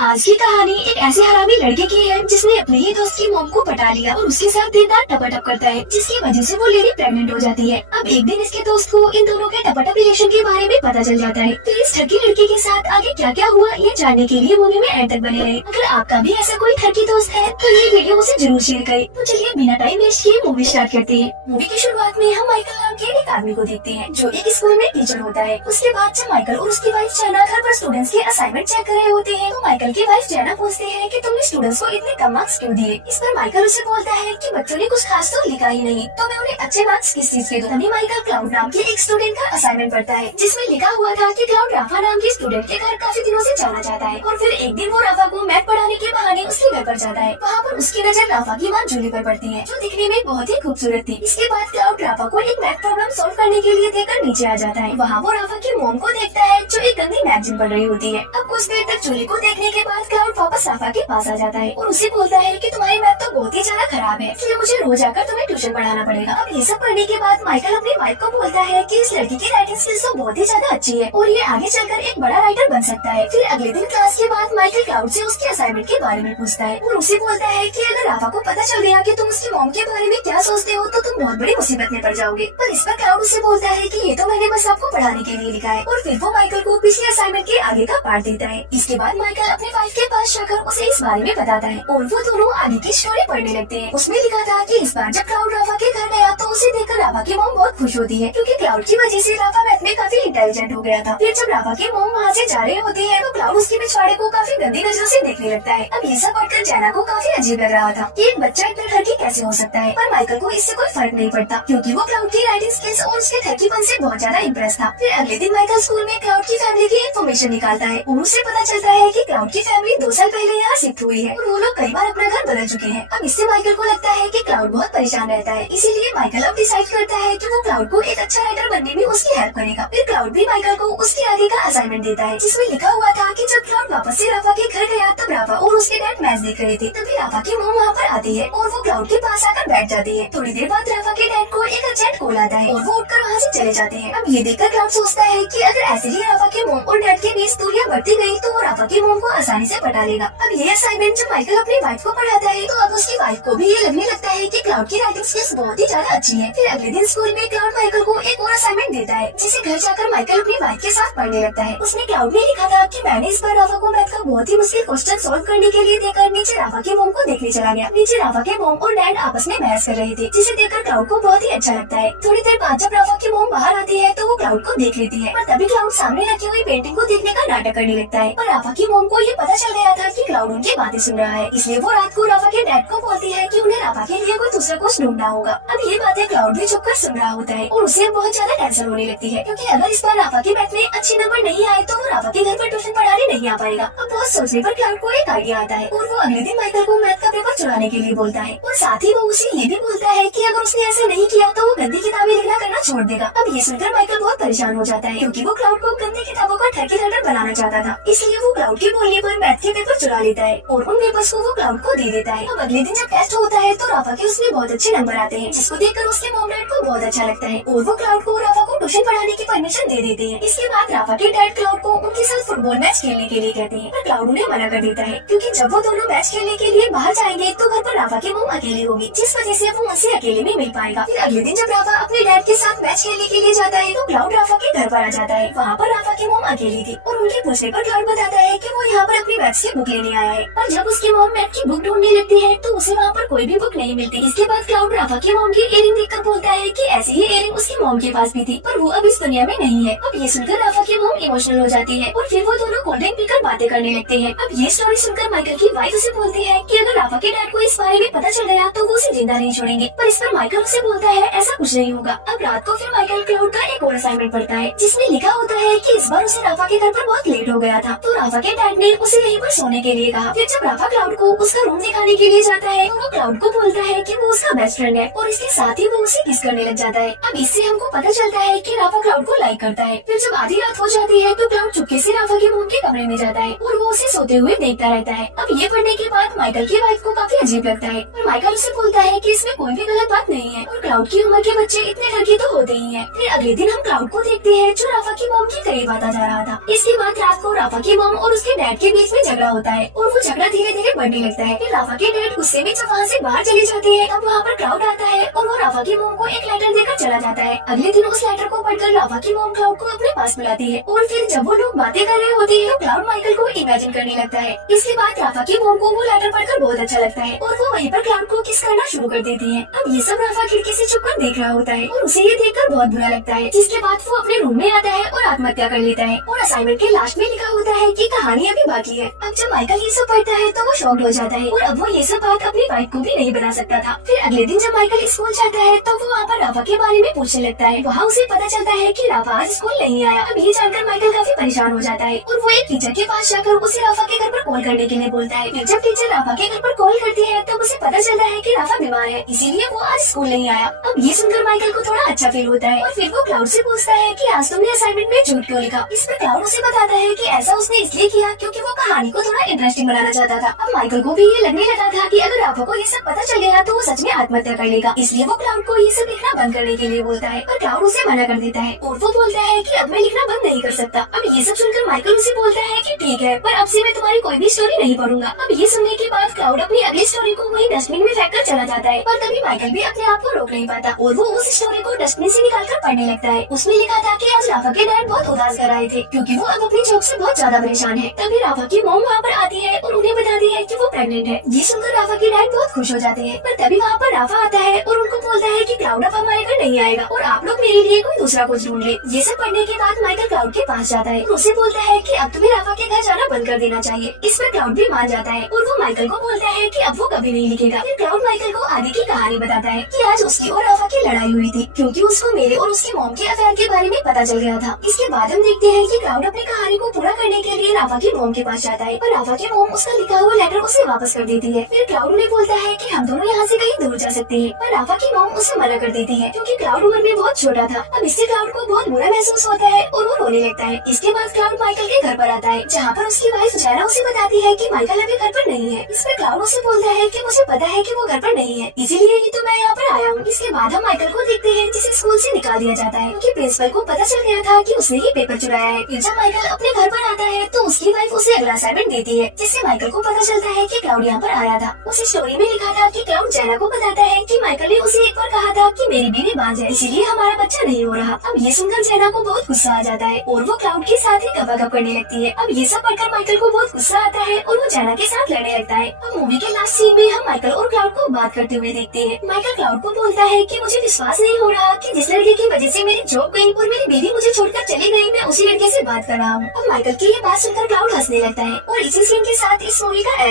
आज की कहानी एक ऐसे हरामी लड़के की है जिसने अपने ही दोस्त की मॉम को पटा लिया और उसके साथ दिन रात टपाटप करता है, जिसकी वजह से वो लेडी प्रेग्नेंट हो जाती है। अब एक दिन इसके दोस्त को इन दोनों के टपाटप रिलेशन के बारे में पता चल जाता है। फिर इस ठगी लड़के के साथ आगे क्या क्या हुआ ये जानने के लिए मूवी में एंड तक बने रहे। अगर आपका भी ऐसा कोई ठगी दोस्त है तो ये वीडियो उसे जरूर शेयर करें। तो चलिए बिना टाइम वेस्ट किए मूवी स्टार्ट करते हैं। मूवी की शुरुआत में हम माइकल नाम के एक आदमी को देखते हैं जो एक स्कूल में टीचर होता है। उसके बाद जब माइकल और उसकी वाइफ जैना घर पर स्टूडेंट्स के असाइनमेंट चेक कर रहे होते हैं तो माइकल की वाइफ जैना पूछते हैं कि तुमने स्टूडेंट्स को इतने कम मार्क्स क्यों दिए। इस पर माइकल उसे बोलता है कि बच्चों ने कुछ खास तो लिखा ही नहीं, तो मैं उन्हें अच्छे मार्क्स किस चीज के दूं। तभी माइकल क्लाउड नाम के एक स्टूडेंट का असाइनमेंट पढ़ता है जिसमें लिखा हुआ था कि क्लाउड राफा नाम के स्टूडेंट के घर काफी दिनों से जाना चाहता है और फिर एक दिन वो राफा को मैथ पढ़ाने के बहाने उसके घर पर जाता है। वहाँ पर उसकी नजर राफा की माँ जूली पर पड़ती है जो दिखने में बहुत ही खूबसूरत थी। इसके बाद क्लाउड राफा को एक मैथ प्रॉब्लम सॉल्व करने के लिए देकर नीचे आ जाता है। वहाँ वो राफा की मॉम को देखता है जो एक गंदी मैगजीन पढ़ रही होती है। अब कुछ देर तक जूली को देखने के बाद क्लाउड वापस राफा के पास आ जाता है और उसे बोलता है कि तुम्हारी मैथ तो बहुत ही ज्यादा खराब है, इसलिए मुझे रोज आकर तुम्हें ट्यूशन पढ़ाना पड़ेगा। अब ये सब पढ़ने के बाद माइकल अपनी वाइफ को बोलता है कि इस लड़की की राइटिंग स्किल्स तो बहुत ही ज्यादा अच्छी है और ये आगे चलकर एक बड़ा राइटर बन सकता है। फिर अगले दिन क्लास के बाद माइकल क्लाउड से उसके असाइनमेंट के बारे में पूछता है और उसे बोलता है कि अगर राफा को पता चल गया कि तुम उसकी मॉम के बारे में क्या सोचते हो तो तुम बहुत बड़ी मुसीबत में पड़ जाओगे। पर इस पर क्लाउड उसे बोलता है कि ये तो मैंने बस आपको पढ़ाने के लिए लिखा है और फिर वो माइकल को पिछले असाइनमेंट के आगे का पार्ट देता है। इसके बाद माइकल अपनी वाइफ के पास जाकर उसे इस बारे में बताता है और वो दोनों आगे की स्टोरी पढ़ने लगते हैं। उसमें लिखा था कि इस बार जब क्लाउड राफा के घर गया तो उसे देखकर राफा की मॉम बहुत खुश होती है क्योंकि क्लाउड की वजह से राफा मैथ में काफी इंटेलिजेंट हो गया था। फिर जब राफा की मॉम वहाँ से जा रहे होती है तो क्लाउड उसके पिछवाड़े को काफी गंदी नजरों से देखने लगता है। अब ये सब पढ़कर जैना को काफी अजीब लग रहा था कि एक बच्चा इतना ठगी कैसे हो सकता है, पर माइकल को इससे कोई फर्क नहीं पड़ता क्योंकि वो क्लाउड की राइटिंग स्किल्स और उसके ठगीपन से बहुत ज्यादा इम्प्रेस था। फिर अगले दिन माइकल स्कूल में क्लाउड की फैमिली की इन्फॉर्मेशन निकालता है और उससे पता चलता है कि क्लाउड की फैमिली 2 साल पहले यहाँ शिफ्ट हुई है और वो लोग कई बार अपना घर बदल चुके हैं। अब इससे माइकल को लगता है कि क्लाउड बहुत परेशान रहता है, इसीलिए माइकल अब डिसाइड करता है कि वो क्लाउड को एक अच्छा राइटर बनने में उसकी हेल्प करेगा। फिर क्लाउड भी माइकल को उसके आगे का असाइनमेंट देता है जिसमें लिखा हुआ था कि जब क्लाउड वापस से राफा के घर गया तब राफा और उसके डैड मैच देख रहे थे। तभी राफा की मॉम वहाँ पर आती है और वो क्लाउड के पास आकर बैठ जाती है। थोड़ी देर बाद राफा के डैड को एक अर्जेंट कॉल आता है और वो उठकर वहाँ से चले जाते हैं। अब ये देखकर क्लाउड सोचता है कि अगर ऐसे ही राफा के मॉम और डैड के बीच दूरियां बढ़ती गई तो वो राफा की मॉम को आसानी से पटा लेगा। अब ये असाइनमेंट जब माइकल अपनी वाइफ को पढ़ाता है तो अब उसकी वाइफ को भी ये लगने लगता है कि क्लाउड की राइटिंग स्किल्स बहुत ही ज्यादा अच्छी है। फिर अगले दिन स्कूल में क्लाउड माइकल को एक और असाइनमेंट देता है जिसे घर जाकर माइकल अपनी वाइफ के साथ पढ़ने लगता है। उसमें क्लाउड ने लिखा था कि मैंने इस बार राफा को मैथ का बहुत ही मुश्किल क्वेश्चन सॉल्व करने के लिए देकर नीचे राफा के मॉम को देखने चला गया। नीचे राफा के मॉम और डैड आपस में बहस कर रहे थे जिसे देखकर क्लाउड को बहुत ही अच्छा लगता है। थोड़ी देर बाद जब राफा की मॉम बाहर आती है तो वो क्लाउड को देख लेती है, पर तभी क्लाउड सामने रखी हुई पेंटिंग को देखने का नाटक करने लगता है। पर राफा की मॉम को ये पता चल गया था कि क्लाउड उनकी बातें सुन रहा है, इसलिए वो रात को राफा के डैड को बोलती है कि उन्हें राफा के लिए कोई दूसरा कुछ ढूंढना होगा। अब ये बातें क्लाउड भी चुपकर सुन रहा होता है और उसे बहुत ज्यादा टेंशन होने लगती है क्योंकि अगर इस बार राफा के मैथ में अच्छे नंबर नहीं आए तो वो राफा के घर पर ट्यूशन पढ़ाने नहीं आ पाएगा। अब बहुत सोचने पर क्लाउड को एक आइडिया आता है और वो अगले दिन माइकल को मैथ का पेपर चुराने के लिए बोलता है और साथ ही वो उसे ये भी बोलता है कि अगर उसने ऐसा नहीं किया तो वो गंदी किताबें लिखना करना छोड़ देगा। अब ये सुनकर माइकल बहुत परेशान हो जाता है क्योंकि वो क्लाउड को गंदी किताबों का ठगी राइटर बनाना चाहता था, इसलिए वो क्लाउड के बोलने पर मैथ के पेपर चुरा लेता है और उन पेपर्स को वो क्लाउड को दे देता है। अब अगले दिन जब टेस्ट होता है तो राफा के उसमें बहुत अच्छे नंबर आते हैं जिसको देखकर उसके मॉम डैड को बहुत अच्छा लगता है और वो क्लाउड को राफा को ट्यूशन पढ़ाने की परमिशन दे देते हैं। इसके बाद राफा के डैड क्लाउड को उनके साथ फुटबॉल मैच खेलने के लिए कहते हैं, पर क्लाउड उन्हें मना कर देता है क्योंकि जब वो दोनों मैच खेलने के लिए बाहर जाएंगे तो घर पर राफा की मॉम अकेली होगी, जिस वजह से वो उनसे अकेले में मिल पाएगा। फिर अगले दिन जब राफा अपने डैड के साथ मैच खेलने के लिए जाता है तो क्लाउड राफा के घर पर आ जाता है। वहाँ पर राफा की मॉम अकेली थी और उनके पूछने पर क्लाउड बताता है कि वो यहाँ पर अपनी मैथ्स की बुक लेने आया है, और जब उसकी मॉम मैथ की बुक ढूंढने लगती है तो उसे वहाँ पर कोई भी बुक नहीं मिलती। इसके बाद क्लाउड राफा की मॉम की इयरिंग देखकर बोलता है कि ऐसी ही इयरिंग उसकी मॉम के पास भी थी, पर वो अब इस दुनिया में नहीं है। अब ये सुनकर राफा की मॉम इमोशनल हो जाती है और फिर वो दोनों कोल्ड ड्रिंक पीकर बातें करने लगते हैं। अब ये स्टोरी सुनकर माइकल की वाइफ उसे बोलती है कि अगर राफा के डैड को इस बारे में पता चल गया तो वो उसे जिंदा नहीं छोड़ेंगे, पर इस पर माइकल उसे बोलता है ऐसा कुछ नहीं होगा। अब रात को फिर माइकल क्लाउड का एक और असाइनमेंट पढ़ता है जिसमें लिखा होता है कि इस बार उसे राफा के घर पर बहुत लेट हो गया था, तो राफा के डैड ने उसे यहीं पर सोने के लिए कहा। फिर जब राफा क्लाउड को उसका रूम दिखाने के लिए जाता है तो वो क्लाउड को बोलता है कि वो उसका बेस्ट फ्रेंड है और इसके साथ ही वो उसे किस करने लग जाता है। अब इससे हमको पता चलता है कि राफा क्लाउड को लाइक करता है। फिर जब आधी रात हो जाती है तो क्लाउड चुपके से राफा के मॉम के कमरे में जाता है और वो उसे सोते हुए देखता लिखता रहता है। अब ये पढ़ने के बाद माइकल की वाइफ को काफी अजीब लगता है और माइकल उसे बोलता है कि इसमें कोई भी गलत बात नहीं है और क्लाउड की उम्र के बच्चे इतने लड़के तो होते ही हैं। फिर अगले दिन हम क्लाउड को देखते हैं जो राफा की मॉम के करीब आता जा रहा था। इसके बाद रात को राफा की मॉम और उसके डैड के बीच में झगड़ा होता है और वो झगड़ा धीरे धीरे बढ़ने लगता है। फिर राफा के डैड गुस्से में जब वहाँ से बाहर चले जाते हैं तब वहाँ पर क्लाउड आता है और वो राफा की मॉम को एक लेटर देकर चला जाता है। अगले दिन उस लेटर को पढ़कर राफा की मॉम क्लाउड को अपने पास बुलाती है और फिर जब वो लोग बातें कर रहे होते हैं तो क्लाउड माइकल को इमेजिन करने लगता है। इसके बाद राफा की मॉम को वो लेटर पढ़कर बहुत अच्छा लगता है और वो वहीं पर क्लाउड को किस करना शुरू कर देती है। अब ये सब राफा खिड़की से छुपकर देख रहा होता है और उसे ये देखकर बहुत बुरा लगता है, जिसके बाद वो अपने रूम में आता है और आत्महत्या कर लेता है। और असाइनमेंट के लास्ट में लिखा होता है कि कहानी अभी बाकी है। अब जब माइकल ये सब पढ़ता है तो वो शॉक्ड हो जाता है और अब वो ये सब बात अपनी वाइफ को भी नहीं बता सकता था। फिर अगले दिन जब माइकल स्कूल जाता है तो वो वहाँ पर राफा के बारे में पूछने लगता है। वहाँ उसे पता चलता है कि राफा आज स्कूल नहीं आया। अब ये जानकर माइकल काफी परेशान हो जाता है और वो एक टीचर के पास जाकर उसे राफा के घर पर कॉल करने के लिए बोलता है। फिर जब टीचर राफा के घर पर कॉल करती है तब उसे पता चलता है कि राफा बीमार है, इसीलिए वो आज स्कूल नहीं आया। अब ये सुनकर माइकल को थोड़ा अच्छा फील होता है और फिर वो क्लाउड से पूछता है कि आज तुमने असाइनमेंट में झूठ क्यों लिखा। इस पर क्लाउड उसे बताता है कि ऐसा उसने इसलिए किया क्योंकि वो कहानी को थोड़ा इंटरेस्टिंग बनाना चाहता था। अब माइकल को भी ये लगने लगा था कि अगर राफा को ये सब पता चल गया तो वो सच में आत्महत्या कर लेगा, इसलिए वो क्लाउड को ये सब लिखना बंद करने के लिए बोलता है। पर क्लाउड उसे मना कर देता है और वो बोलता है कि अब मैं लिखना बंद नहीं कर सकता। अब ये सब सुनकर माइकल उसे बोलता है कि ठीक है, पर अब से मैं तुम्हारी कोई भी स्टोरी नहीं पढ़ूंगा। अब ये सुनने के बाद क्लाउड अपनी अगली स्टोरी को वही डस्टबिन में फेंक कर चला जाता है, पर तभी माइकल भी अपने आप को रोक नहीं पाता और वो उस स्टोरी को डस्टबिन से निकाल कर पढ़ने लगता है। उसमें लिखा था कि आज राफा के डैड बहुत उदास घर आए थे क्योंकि वो अब अपनी जॉब से बहुत ज्यादा परेशान है। तभी राफा की मॉम वहाँ पर आती है और उन्हें बताती है कि वो प्रेग्नेंट है। ये सुनकर राफा के डैड बहुत खुश हो जाते हैं, पर तभी वहाँ पर राफा आता है और उनको बोलता है कि क्लाउड अब हमारे घर नहीं आएगा और आप लोग मेरे लिए कोई दूसरा कुछ ढूंढ ले। ये सब पढ़ने के बाद माइकल क्लाउड के पास जाता है और उसे बोलता है कि अब तुम्हें राफा के घर जाना बंद कर देना चाहिए। इस पर क्लाउड भी मान जाता है और वो माइकल को बोलता है कि अब वो कभी नहीं लिखेगा। फिर क्लाउड माइकल को आगे की कहानी बताता है कि आज उसकी और राफा की लड़ाई हुई थी क्योंकि उसको मेरे और उसकी मॉम के अफेयर के बारे में पता चल गया था। इसके बाद हम देखते हैं कि क्लाउड अपनी कहानी को पूरा करने के लिए राफा की मॉम के पास जाता है और राफा की मॉम उसका लिखा हुआ लेटर उसे वापस कर देती है। फिर क्लाउड उन्हें बोलता है कि हम दोनों यहाँ से कहीं दूर जा सकते हैं, पर राफा की मॉम उसे मना कर देती है क्योंकि क्लाउड उम्र में बहुत छोटा था। अब इससे क्लाउड को बहुत बुरा महसूस होता है और वो रोने लगता है। इसके बाद क्लाउड माइकल के घर पर आता है जहाँ पर उसकी वाइफ जैना उसे बताती है कि माइकल अभी घर पर नहीं है। इस पर क्लाउड उसे बोलता है कि मुझे पता है कि वो घर पर नहीं है, इसीलिए ही तो मैं यहाँ पर आया हूँ। इसके बाद हम माइकल को देखते हैं जिसे स्कूल से निकाल दिया जाता है क्योंकि प्रिंसिपल को पता चल गया था कि उसने ही पेपर चुराया है। फिर जब माइकल अपने घर पर आता है तो उसकी वाइफ उसे अगला असाइनमेंट देती है जिससे माइकल को पता चलता है कि क्लाउड यहाँ पर आया था। उस स्टोरी में लिखा था कि क्लाउड जैना को बताता है कि माइकल ने उसे एक बार कहा था कि मेरी बीवी बांझ है, इसीलिए हमारा बच्चा नहीं हो रहा। अब ये सुनकर जैना को बहुत गुस्सा आ जाता है और वो क्लाउड के साथ ही गपागप करने लगती है। अब ये सब पढ़कर माइकल को बहुत गुस्सा आता है और वो जैना के साथ लड़ने लगता है। अब मूवी के लास्ट सीन में हम माइकल और क्लाउड को बात करते हुए देखते हैं। माइकल क्लाउड को बोलता है कि मुझे विश्वास नहीं हो रहा कि जिस लड़के की वजह से मेरी जॉब गई और मेरी बेबी मुझे छोड़कर चली गई, मैं उसी लड़के से बात कर रहा हूँ। अब माइकल की ये बात सुनकर क्लाउड हंसने लगता है और इसी सीन के साथ इस मूवी का